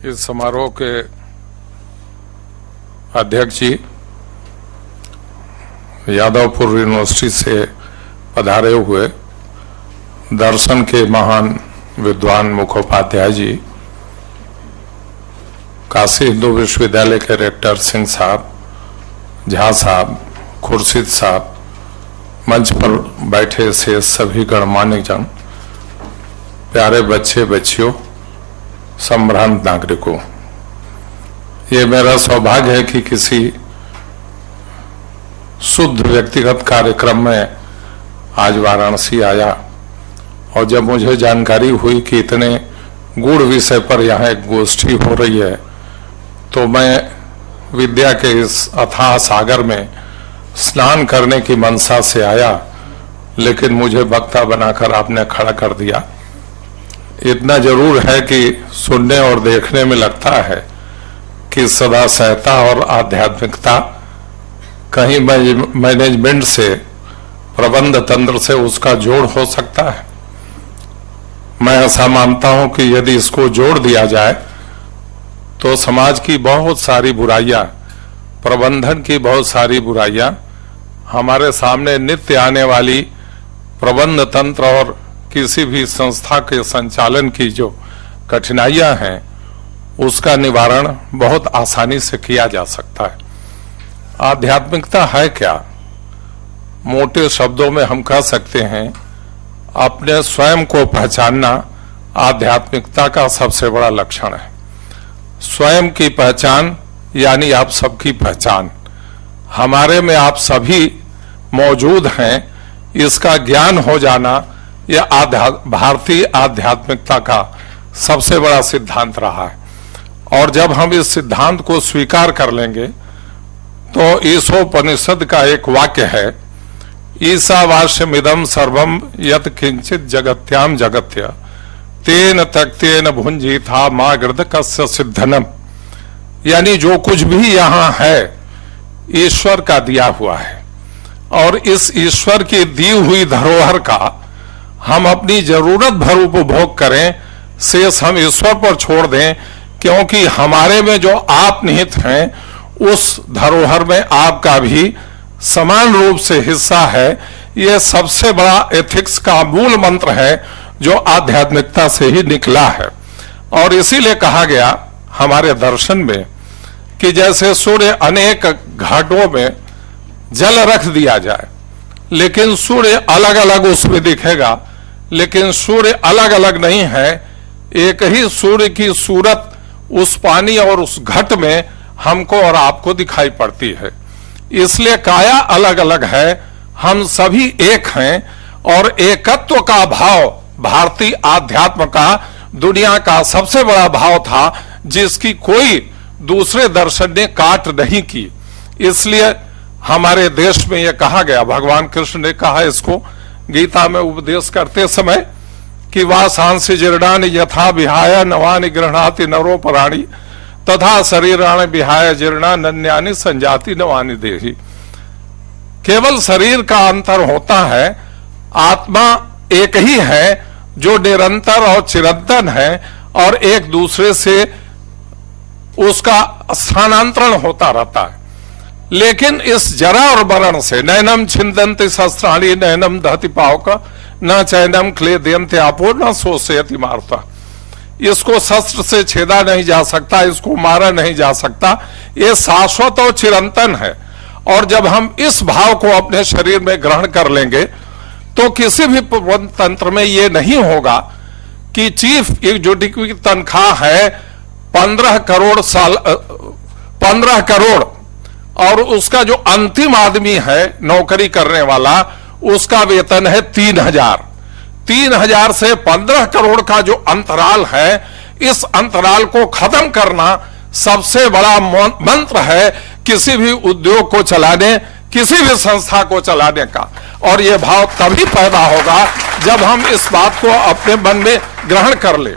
इस समारोह के अध्यक्ष जी यादवपुर यूनिवर्सिटी से पधारे हुए दर्शन के महान विद्वान मुखोपाध्याय जी, काशी हिंदू विश्वविद्यालय के रेक्टर सिंह साहब, झा साहब, खुर्शीद साहब, मंच पर बैठे से सभी गणमान्य जन, प्यारे बच्चे बच्चियों, संभ्रांत नागरिकों, ये मेरा सौभाग्य है कि किसी शुद्ध व्यक्तिगत कार्यक्रम में आज वाराणसी आया और जब मुझे जानकारी हुई कि इतने गूढ़ विषय पर यहाँ एक गोष्ठी हो रही है तो मैं विद्या के इस अथाह सागर में स्नान करने की मनसा से आया, लेकिन मुझे वक्ता बनाकर आपने खड़ा कर दिया। इतना जरूर है कि सुनने और देखने में लगता है कि सदा सहता और आध्यात्मिकता कहीं मैनेजमेंट से, प्रबंध तंत्र से उसका जोड़ हो सकता है। मैं ऐसा मानता हूं कि यदि इसको जोड़ दिया जाए तो समाज की बहुत सारी बुराइयां, प्रबंधन की बहुत सारी बुराइयां, हमारे सामने नित्य आने वाली प्रबंध तंत्र और किसी भी संस्था के संचालन की जो कठिनाइयां हैं उसका निवारण बहुत आसानी से किया जा सकता है। आध्यात्मिकता है क्या? मोटे शब्दों में हम कह सकते हैं अपने स्वयं को पहचानना आध्यात्मिकता का सबसे बड़ा लक्षण है। स्वयं की पहचान यानी आप सबकी पहचान, हमारे में आप सभी मौजूद हैं, इसका ज्ञान हो जाना यह भारतीय आध्यात्मिकता का सबसे बड़ा सिद्धांत रहा है। और जब हम इस सिद्धांत को स्वीकार कर लेंगे तो ईशोपनिषद का एक वाक्य है, ईशावास्यमिदं सर्वम यत् किंचित जगत्याम जगत्य तेन तक्तेन भुंजीथा मा गृधकस्य सिद्धनम, यानी जो कुछ भी यहाँ है ईश्वर का दिया हुआ है और इस ईश्वर की दी हुई धरोहर का हम अपनी जरूरत भर उपभोग करें, शेष हम ईश्वर पर छोड़ दें, क्योंकि हमारे में जो आप निहित हैं उस धरोहर में आपका भी समान रूप से हिस्सा है। यह सबसे बड़ा एथिक्स का मूल मंत्र है जो आध्यात्मिकता से ही निकला है। और इसीलिए कहा गया हमारे दर्शन में कि जैसे सूर्य अनेक घाटों में जल रख दिया जाए लेकिन सूर्य अलग अलग उसमें दिखेगा, लेकिन सूर्य अलग अलग नहीं है, एक ही सूर्य की सूरत उस पानी और उस घट में हमको और आपको दिखाई पड़ती है। इसलिए काया अलग अलग है, हम सभी एक हैं और एकत्व का भाव भारतीय आध्यात्म का दुनिया का सबसे बड़ा भाव था जिसकी कोई दूसरे दर्शन ने काट नहीं की। इसलिए हमारे देश में यह कहा गया, भगवान कृष्ण ने कहा इसको गीता में उपदेश करते समय कि वासांसि जीर्णानि यथा विहाय नवानि गृह्णाति नरो पराणि तथा शरीराणि विहाय जीर्णा नन्यानि संजाति नवानि देहि। केवल शरीर का अंतर होता है, आत्मा एक ही है जो निरंतर और चिरंतन है और एक दूसरे से उसका स्थानांतरण होता रहता है। लेकिन इस जरा और मरण से नैनम छिंदन्ति शस्त्राणि नैनम दहति पावक न चैनम क्लेदयन्ति आपो न शोषयति मारुता, इसको शस्त्र से छेदा नहीं जा सकता, इसको मारा नहीं जा सकता, ये शाश्वत और चिरंतन है। और जब हम इस भाव को अपने शरीर में ग्रहण कर लेंगे तो किसी भी प्रबंध तंत्र में ये नहीं होगा कि चीफ एग्जीक्यूटिव की तनख्वाह है 15 करोड़ साल 15 करोड़ और उसका जो अंतिम आदमी है नौकरी करने वाला उसका वेतन है 3000। 3000 से 15 करोड़ का जो अंतराल है, इस अंतराल को खत्म करना सबसे बड़ा मंत्र है किसी भी उद्योग को चलाने, किसी भी संस्था को चलाने का। और यह भाव तभी पैदा होगा जब हम इस बात को अपने मन में ग्रहण कर लें।